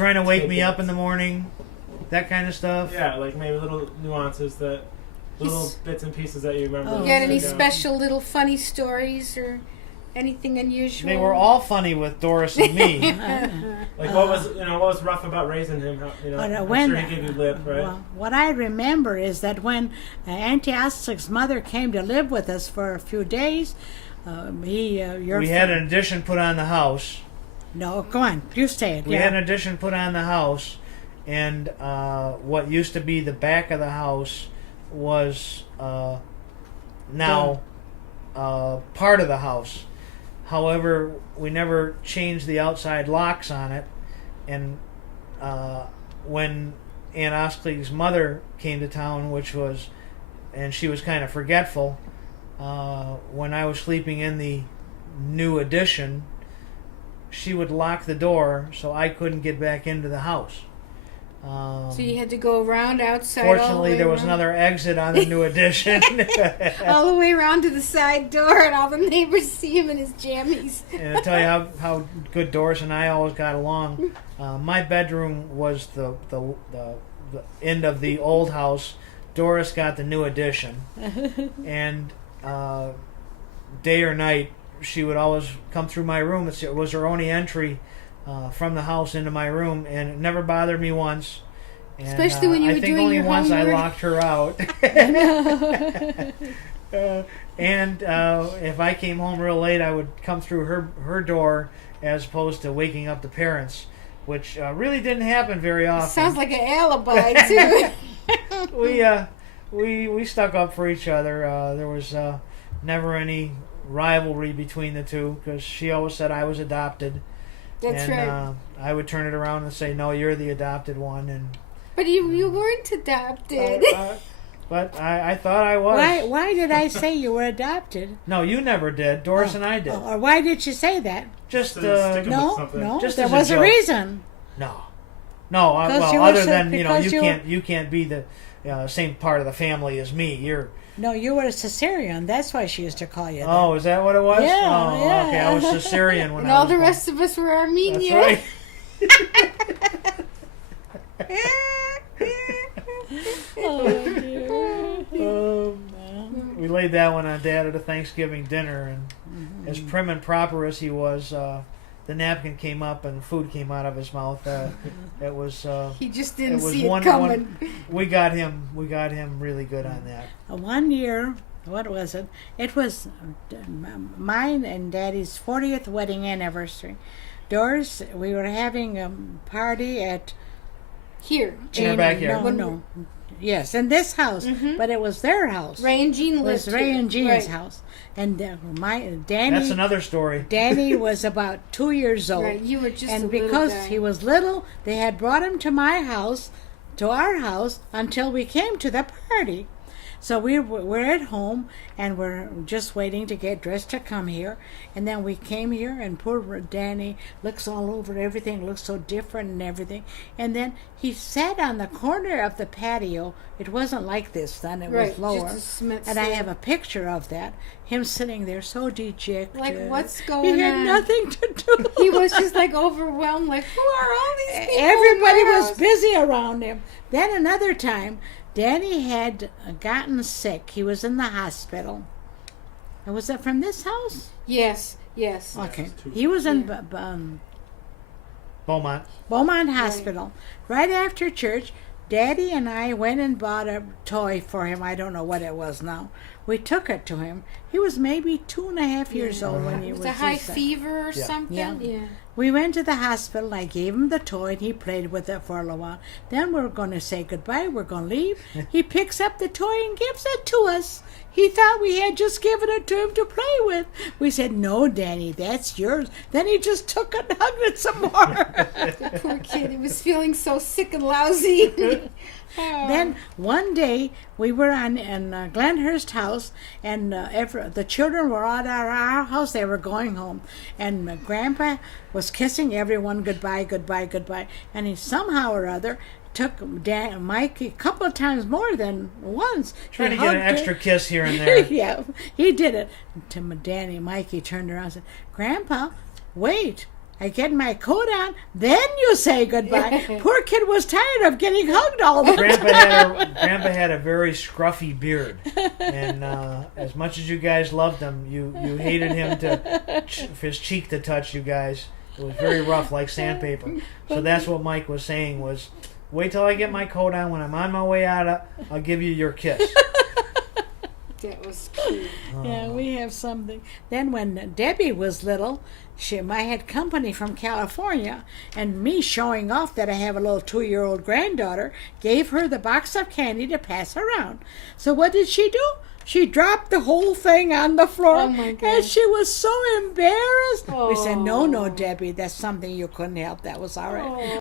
trying to wake me up in the morning, that kind of stuff. Yeah, like maybe little nuances that, little bits and pieces that you remember. You got any special little funny stories or anything unusual? They were all funny with Doris and me. Like what was rough about raising him? I'm sure he gave you lip, right? Well, what I remember is that when Auntie Asdghig's mother came to live with us for a few days, we had an addition put on the house. No, go on. You say it. We had an addition put on the house, and what used to be the back of the house was now part of the house. However, we never changed the outside locks on it, and when Aunt Asdghig's mother came to town, and she was kind of forgetful, when I was sleeping in the new addition, she would lock the door so I couldn't get back into the house. So you had to go around outside. Fortunately, there was another exit on the new addition. All the way around to the side door, and all the neighbors see him in his jammies. And I'll tell you how good Doris and I always got along. My bedroom was the end of the old house. Doris got the new addition. And day or night, she would always come through my room. It was her only entry from the house into my room, and it never bothered me once. And, especially when you were doing only your once homework. I locked her out. And if I came home real late, I would come through her door as opposed to waking up the parents, which really didn't happen very often. Sounds like an alibi too. We stuck up for each other. There was never any rivalry between the two because she always said I was adopted. That's right. I would turn it around and say, "No, you're the adopted one." But you weren't adopted. But I thought I was. Why did I say you were adopted? No, you never did. Doris and I did. Or why did you say that? Just No. Just there as was a a joke. reason. No. Well, other than you can't be the same part of the family as me. No, you were a Cesarean. That's why she used to call you that. Oh, is that what it was? Yeah, oh, yeah. Okay, I was Cesarean when And I was all the born. rest of us were Armenian. That's right. Oh, dear. We laid that one on Dad at a Thanksgiving dinner, and as prim and proper as he was, the napkin came up and food came out of his mouth. It was. He just didn't was see it coming. We got him really good on that. One year, what was it? It was mine and Daddy's 40th wedding anniversary. Doris, we were having a party at Here. In our backyard. No. Yes, in this house, but it was their house. Ray and Jean It was lived Ray here. and Jean's Right. house, and Danny. That's another story. Danny was about 2 years old. Right, you were just and a little because guy. he was little, they had brought him to my house, to our house, until we came to the party. So we're at home, and we're just waiting to get dressed to come here. And then we came here, and poor Danny looks all over everything, looks so different and everything. And then he sat on the corner of the patio. It wasn't like this then, it was lower. Just a And I have a picture of that, him sitting there so dejected. Like, what's going on? He had nothing to do. He was just like overwhelmed, like, who are all these people? Everybody in my was house? busy around him. Then another time, Danny had gotten sick. He was in the hospital. And was that from this house? Yes. Okay. He was in Beaumont. Beaumont Hospital. Right after church, Daddy and I went and bought a toy for him. I don't know what it was now. We took it to him. He was maybe 2.5 years old when he It was was a high sick. fever or something. Yeah. We went to the hospital. I gave him the toy, and he played with it for a while. Then we're going to say goodbye. We're going to leave. He picks up the toy and gives it to us. He thought we had just given it to him to play with. We said, "No, Danny, that's yours." Then he just took it and hugged it some more. The poor kid. He was feeling so sick and lousy. Then one day we were in Glenhurst house, and the children were out at our house. They were going home, and Grandpa was kissing everyone goodbye, and he somehow or other took Mike a couple of times more than once. Trying He to get an hugged extra her. kiss here and there. Yeah, he did it. To Danny, Mikey turned around and said, "Grandpa, wait." I get my coat on, then you say goodbye. Poor kid was tired of getting hugged all the time. Grandpa had a very scruffy beard, and as much as you guys loved him, you hated him for his cheek to touch you guys. It was very rough, like sandpaper. So that's what Mike was saying was, wait till I get my coat on. When I'm on my way out, I'll give you your kiss. That was cute. Yeah, we have something. Then when Debbie was little, I had company from California, and me showing off that I have a little 2-year-old granddaughter gave her the box of candy to pass around. So what did she do? She dropped the whole thing on the floor, and she was so embarrassed. We said, no, Debbie, that's something you couldn't help. That was all right.